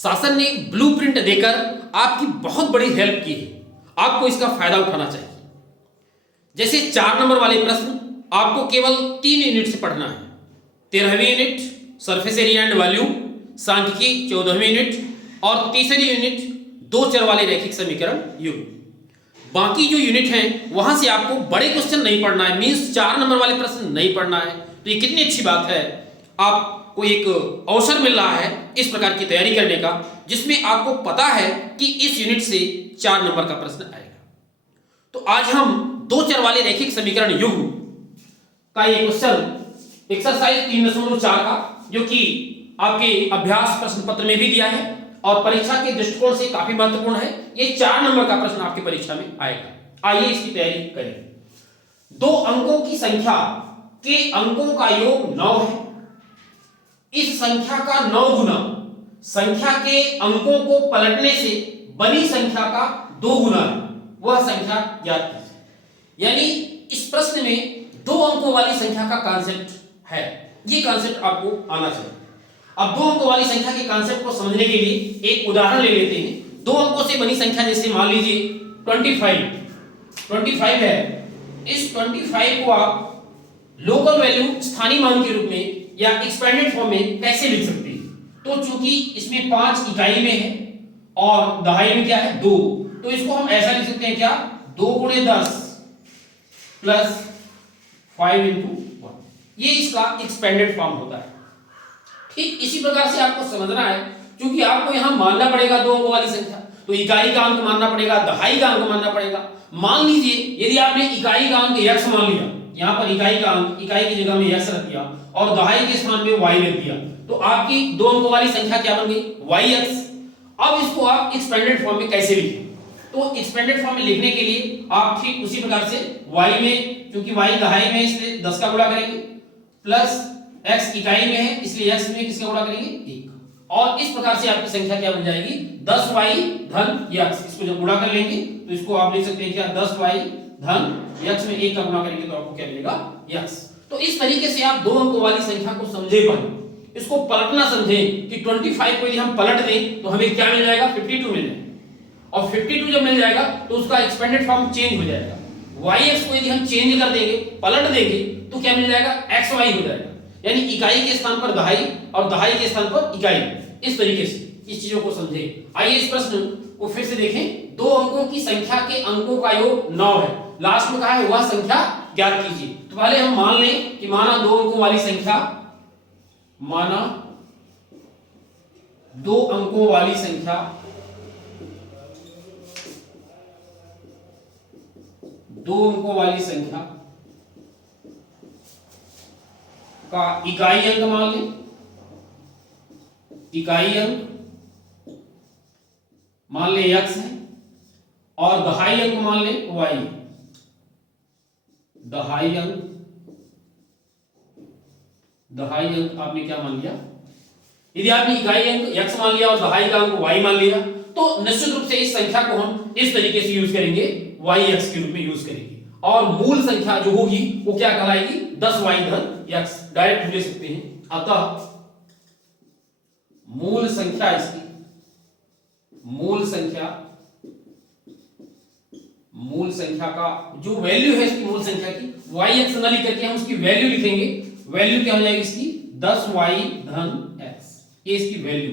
शासन ने ब्लूप्रिंट देकर आपकी बहुत बड़ी हेल्प की है, आपको इसका फायदा उठाना चाहिए। जैसे 4 नंबर वाले प्रश्न आपको केवल 3 यूनिट से पढ़ना है। 13वीं unit surface area and volume, सांख्यिकी 14वीं यूनिट और तीसरी यूनिट 2 चर वाले रैखिक समीकरण युग्म। बाकी जो यूनिट हैं वहां से आपको बड़े क्वेश्चन नहीं पढ़ना है, मीन्स 4 नंबर वाले प्रश्न नहीं पढ़ना है। तो ये कितनी अच्छी बात है, आपको एक अवसर मिल रहा है इस प्रकार की तैयारी करने का, जिसमें आपको पता है कि इस यूनिट से 4 नंबर का प्रश्न आएगा। तो आज हम 2 चर वाले रैखिक समीकरण युग्म का ये क्वेश्चन एक्सरसाइज 3.4 का, जो कि आपके अभ्यास प्रश्न पत्र में भी दिया है और परीक्षा के दृष्टिकोण से काफी महत्वपूर्ण है। ये 4 नंबर का प्रश्न आपकी परीक्षा में आएगा। आइए इसकी तैयारी करें। 2 अंकों की संख्या के अंकों का योग 9 है। इस संख्या का 9 गुना संख्या के अंकों को पलटने से बनी संख्या का 2 गुना है, वह संख्या ज्ञात कीजिए। यानी इस प्रश्न में 2 अंकों वाली संख्या का कॉन्सेप्ट है, ये कॉन्सेप्ट आपको आना चाहिए। अब 2 अंकों वाली संख्या के कॉन्सेप्ट को समझने के लिए एक उदाहरण ले लेते हैं। 2 अंकों से बनी संख्या, जैसे मान लीजिए 25 है। इस 25 को आप लोकल वैल्यू स्थानीय मान के रूप में या एक्सपेंडेड फॉर्म में कैसे लिख सकते हैं? तो चूंकि इसमें 5 इकाई में है और दहाई में क्या है 2, तो इसको हम ऐसा लिख सकते हैं क्या, 2 × 10 प्लस 5 × 1, ये इसका एक्सपेंडेड फॉर्म होता है। ठीक इसी प्रकार से आपको समझना है, क्योंकि आपको यहां मानना पड़ेगा 2 अंकों वाली संख्या, तो इकाई का अंक मानना पड़ेगा, दहाई का अंक मानना पड़ेगा। मान लीजिए यदि आपने इकाई का अंक x मान लिया, यहां पर इकाई का अंक इकाई की जगह में x रख दिया और दहाई के स्थान पे y रख दिया, तो आपकी 2 अंकों वाली संख्या क्या बन गई, yx। अब इसको आप एक्सपेंडेड फॉर्म में कैसे लिखें? तो एक्सपेंडेड फॉर्म में लिखने के लिए आप ठीक उसी प्रकार से y में, क्योंकि y दहाई में इसलिए 10 का गुणा करेंगे, प्लस x इकाई में है इसलिए x में किसका गुणा करेंगे 1, और इस प्रकार से आपकी संख्या क्या बन जाएगी 10y धन x। इसको जब गुणा कर लेंगे तो इसको आप लिख सकते हैं क्या, 10y धन x में 1 का गुणा करेंगे तो आपको क्या मिलेगा x। तो इस तरीके से आप 2 अंकों वाली संख्या को समझे पाए, इसको पलटना समझें कि 25 को यदि हम पलट दें तो हमें क्या मिल जाएगा, 52 मिल जाएगा, और 52 जब मिल जाएगा तो उसका एक्सपेंडेड फॉर्म चेंज हो जाएगा। yx को यदि हम चेंज कर देंगे, पलट देंगे, तो क्या मिल जाएगा, xy हो जाएगा, यानी इकाई के स्थान पर दहाई और दहाई के स्थान पर इकाई। इस तरीके से इस चीजों को समझें। आइए इस प्रश्न को फिर से देखें। 2 अंकों की संख्या के अंकों का योग 9 है, लास्ट में कहा है वह संख्या ज्ञात कीजिए। तो पहले हम मान लें कि माना 2 अंकों वाली संख्या, माना 2 अंकों वाली संख्या का इकाई अंक मान लें, इकाई अंक मान लें x है, और दहाई अंक मान लें y। दहाई अंक आपने क्या मान लिया, यदि आपने इकाई अंक x मान लिया और दहाई का अंक y मान लिया, तो निश्चित रूप से इस संख्या को हम इस तरीके से यूज करेंगे, yx के रूप में यूज करेंगे, और मूल संख्या जो होगी वो क्या कहलाएगी, 10y धन x। डायरेक्ट ले सकते हैं। अतः मूल संख्या इसकी, मूल संख्या का जो वैल्यू है इसकी, मूल संख्या की yx न लिख करके हम उसकी वैल्यू लिखेंगे। वैल्यू क्या हो जाएगी इसकी, 10y धन x, ये इसकी वैल्यू।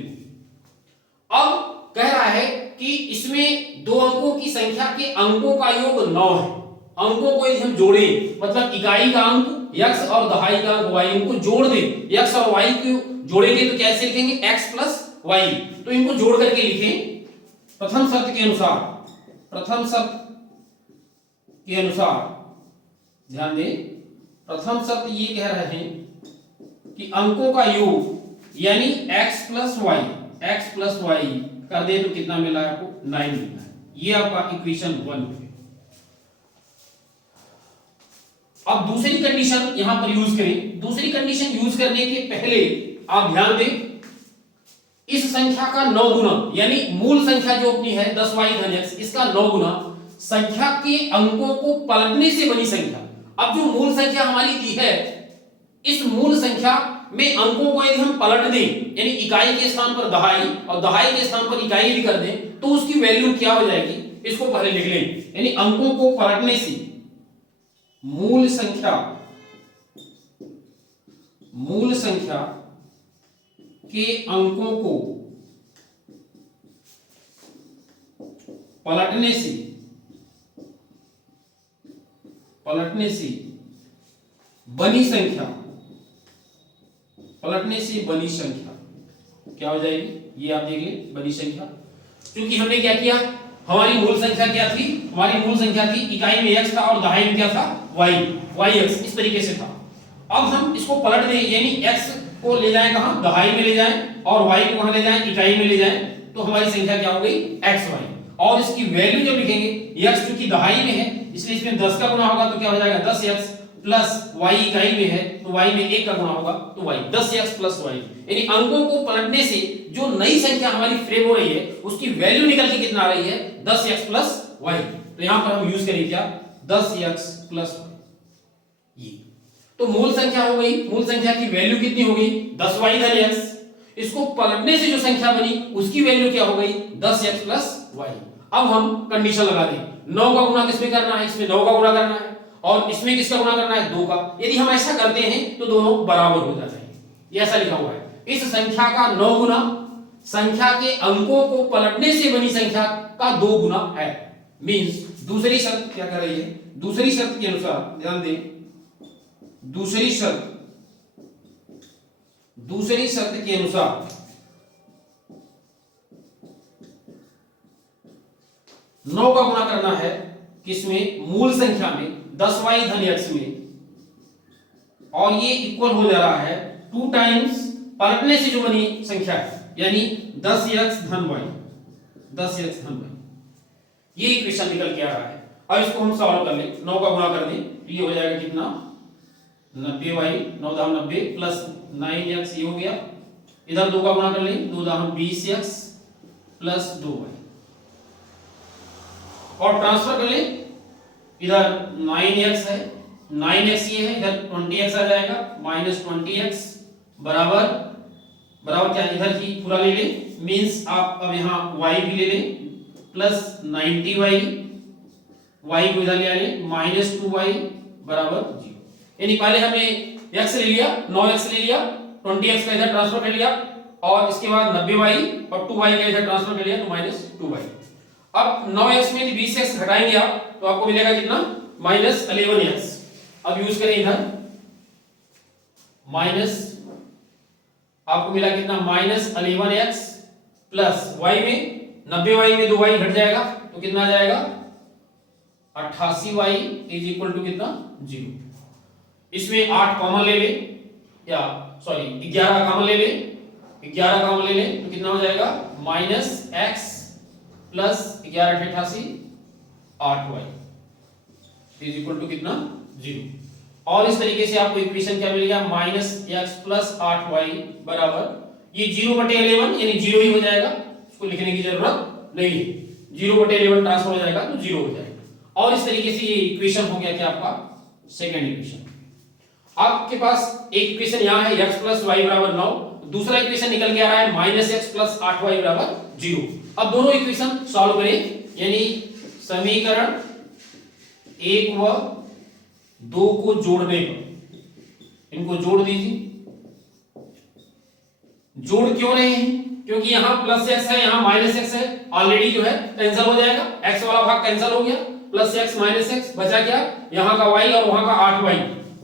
अब कह रहा है कि इसमें 2 अंकों की संख्या के अंकों का योग 9 है। अंकों को यदि हम जोड़े, मतलब इकाई का अंक x और दहाई का अंक y, इनको जोड़ दें, x और y को जोड़ेंगे तो कैसे लिखेंगे, x प्लस y। तो इनको जोड़ करके लिखें प्रथम शर्त के अनुसार, ध्यान दें, प्रथम शर्त ये कह रहे हैं कि अंकों का योग यानी x प्लस y कर दे तो कितना मिला है आपको, 9 मिला है। ये आपका इक्वेशन 1 है। अब दूसरी कंडीशन यहां पर यूज करें। दूसरी कंडीशन यूज करने के पहले आप ध्यान दें, इस संख्या का 9 गुना, यानी मूल संख्या जो अपनी है 10y धन x, इसका 9 गुना संख्या के अंकों को पलटने से बनी संख्या। अब जो मूल संख्या हमारी दी है, इस मूल संख्या में अंकों को यदि हम पलट दें, यानी इकाई के स्थान पर दहाई और दहाई के स्थान पर इकाई यदि कर दें तो उसकी वैल्यू क्या हो जाएगी, इसको पहले लिख लें। यानी अंकों को पलटने से मूल संख्या के अंकों को पलटने से बनी संख्या क्या हो जाएगी, ये आप देख लें, बनी संख्या। क्योंकि हमने क्या किया, हमारी मूल संख्या क्या थी, हमारी मूल संख्या थी इकाई में x था और दहाई में क्या था, y x, इस तरीके से था। अब हम इसको पलट दें, यानी x को ले जाएं कहां, दहाई में ले जाएं और y को कहां ले जाएं, इकाई में ले जाएं, तो हमारी संख्या क्या हो गई, xy। और इसकी वैल्यू जब लिखेंगे, x क्योंकि दहाई में है इसलिए इसमें 10 का गुणा होगा तो क्या हो जाएगा 10x प्लस y इकाई में है तो y में 1 का गुणा होगा तो y 10x प्लस y। यानी अंकों को पलटने से जो नई संख्या हमारी फ्रेम हो रही है उसकी वैल्यू निकल के कितना आ रही है, 10x प्लस y। तो यहां पर हम यूज करेंगे क्या, 10x प्लस y। ये तो मूल संख्या हो गई, मूल संख्या की वैल्यू कितनी हो गई, 10y धन x। इसको पलटने से जो संख्या बनी उसकी वैल्यू क्या हो गई, 10x प्लस y। अब हम कंडीशन लगा दें, 9 का गुणा किसमें करना है, इसमें 9 का गुणा करना है और इसमें किसका गुणा करना है, 2 का। यदि हम ऐसा करते हैं तो दोनों बराबर हो जाते हैं, ये ऐसा लिखा हुआ है। इस संख्या का 9 गुना संख्या के अंकों को पलटने से बनी संख्या का 2 गुना है। मींस दूसरी शर्त क्या कर रही है, दूसरी शर्त के अनुसार ध्यान दें, दूसरी शर्त के अनुसार 9 का गुणा करना है किसमें, मूल संख्या में 10y धन x में, और ये इक्वल हो जा रहा है 2 टाइम्स पलटने से जो बनी संख्या है यानी 10x धन y, 10x धन y। ये इक्वेशन निकल के आ रहा है। अब इसको हम सॉल्व कर लें, 9 का गुणा कर दें तो ये हो जाएगा कितना, 90y 9 दाम 90 प्लस 9x, ये हो गया। इधर 2 का गुणा कर लें, 2 दाम 20x प्लस 2y, और ट्रांसफर कर लें, इधर 9x है, 9x ये है, इधर 20x आ जाएगा, माइनस 20x बराबर बराबर क्या, इधर की पूरा ले लें, मींस आप अब यहाँ y भी ले लें, प्लस 90y, y को इधर ले आए, माइनस 2y बराबर 0। यानी पहले हमने x ले लिया, 9x ले लिया, 20x का इधर ट्रांसफर कर लिया, और इसके बाद 90y और 2y का इधर ट्रांसफर कर लिया तो माइनस 2y। अब 9x में 20x घटाएंगे आप तो आपको मिलेगा कितना, माइनस 11x। अब यूज करें इधर, माइनस आपको मिला कितना, माइनस 11x प्लस y में 90y में 2y घट जाएगा तो कितना आ जाएगा, 88y इज इक्वल टू कितना, 0। इसमें 8 कॉमन ले ले, या सॉरी 11 कॉमन ले ले, 11 कॉमन ले ले तो कितना हो जाएगा, minus x plus 11 88 8y is equal to कितना, 0। और इस तरीके से आपको इक्वेशन क्या मिल गया, माइनस x प्लस 8y बराबर, ये 0/11 यानी 0 ही हो जाएगा, इसको लिखने की जरूरत नहीं है, 0/11 ट्रांसफर हो जाएगा तो 0 हो जाएगा। और इस तरीके से ये इक्वेशन हो गया क्या आपका सेकंड इक्वेशन। आपके पास एक इक्वेशन यहाँ है x प्लस y बराबर 9, दूसरा इक्वेशन निकल के आ रहा है माइनस x प्लस 8y बराबर 0। अब दोनों इक्वेशन सॉल्व करें, यानी समीकरण 1 व 2 को जोड़ने पर इनको जोड़ दीजिए। जोड़ क्यों रहे हैं, क्योंकि यहां प्लस x है, यहां माइनस x है, ऑलरेडी जो है कैंसिल हो जाएगा, x वाला भाग कैंसिल हो गया, प्लस x माइनस x बचा क्या, यहां का y और वहां का 8y,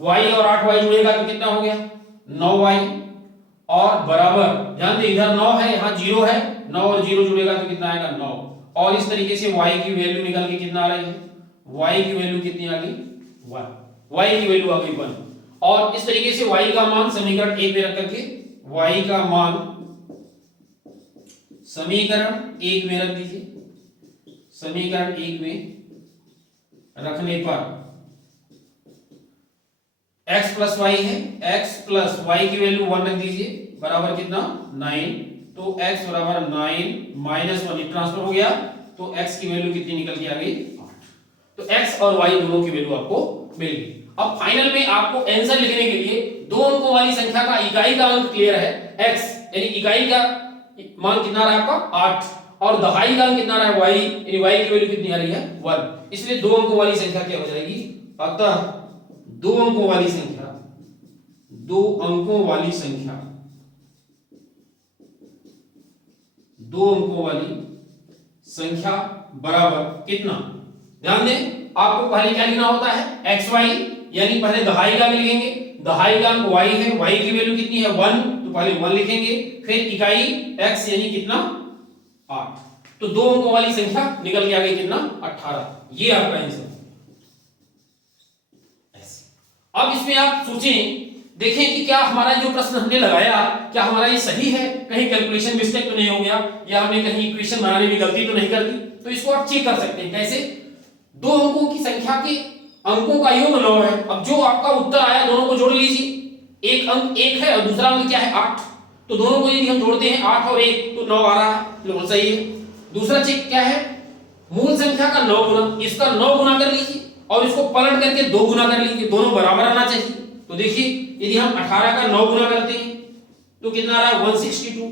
y और 8y जुड़ेगा तो कितना हो गया, 9y, और बराबर ध्यान दे इधर 9 है यहां 0 है, 9 और 0 जुड़ेगा तो कितना आएगा 9। और इस तरीके से y की वैल्यू निकल के कितना आ रही है, y की वैल्यू कितनी आ गई, 1, y की वैल्यू आ गई 1। और इस तरीके से y का मान समीकरण 1 में रख करके, y का मान समीकरण 1 में रख दीजिए, समीकरण 1 में रखने पर x प्लस y है, x प्लस y की वैल्यू 1 रख दीजिए, बराबर कितना 9, तो x बराबर 9 माइनस 1 ट्रांसफर हो गया तो x की वैल्यू कितनी निकल के आ गई 8। तो x और y दोनों की वैल्यू आपको मिल गई। अब फाइनल में आपको आंसर लिखने के लिए दो अंकों वाली संख्या का इकाई का अंक क्लियर है x, यानी इकाई का मान कितना रहा आपका 8 और दहाई का अंक कितना रहा है y, यानी y की वैल्यू कितनी आ रही है 1। इसलिए दो अंकों वाली संख्या क्या हो जाएगी, अतः दो अंकों वाली संख्या, दो अंकों वाली संख्या, दो अंकों वाली संख्या बराबर कितना। ध्यान दें आपको पहले क्या लिखना होता है xy, यानी पहले दहाई का लिखेंगे, दहाई का अंक y है, y की वैल्यू कितनी है 1, तो पहले 1 लिखेंगे, फिर इकाई x यानी कितना 8, तो दो अंकों वाली संख्या निकल के आ गई कितना 18। ये आपका आंसर। अब इसमें आप सोचें, देखें कि क्या हमारा जो प्रश्न हमने लगाया क्या हमारा ये सही है, कहीं कैलकुलेशन मिस्टेक तो नहीं हो गया, या हमने कहीं इक्वेशन बनाने में गलती तो नहीं कर दी। तो इसको आप चेक कर सकते हैं कैसे, दो अंकों की संख्या के अंकों का योग 9 है। अब जो आपका उत्तर आया दोनों को जोड़ लीजिए, एक अंक 1 है और दूसरा अंक क्या है 8, तो दोनों को यदि हम जोड़ते हैं 8 और 1 तो 9 आ रहा है, बिल्कुल सही है। दूसरा चेक क्या है, मूल संख्या का 9 गुना, इसका 9 गुना कर लीजिए और इसको पलट करके 2 गुना कर लीजिए, दोनों बराबर आना चाहिए। तो देखिए यदि हम 18 का 9 गुना करते हैं तो कितना आ रहा है 162,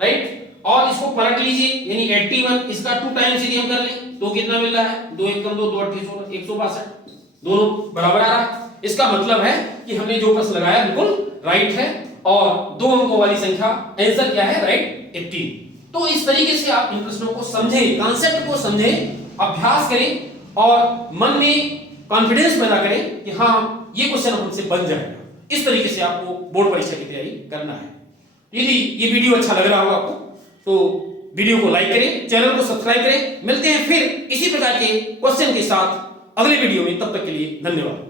राइट, और इसको पलट लीजिए यानी 81, इसका 2 टाइम्स यदि हम कर लें तो कितना मिल रहा है 2 1 2 2 8 16 162, दोनों बराबर आ रहा है। इसका मतलब है कि हमने जो प्रश्न लगाया बिल्कुल राइट है और दो अंकों वाली संख्या आंसर क्या है राइट 80। तो इस तरीके से आप इन प्रश्नों को समझें, कांसेप्ट को समझें, अभ्यास करें और मन में कॉन्फिडेंस पैदा करें कि हाँ ये क्वेश्चन हमसे बन जाएगा। इस तरीके से आपको बोर्ड परीक्षा की तैयारी करना है। यदि ये वीडियो अच्छा लग रहा हो आपको तो वीडियो को लाइक करें, चैनल को सब्सक्राइब करें। मिलते हैं फिर इसी प्रकार के क्वेश्चन के साथ अगले वीडियो में, तब तक के लिए धन्यवाद।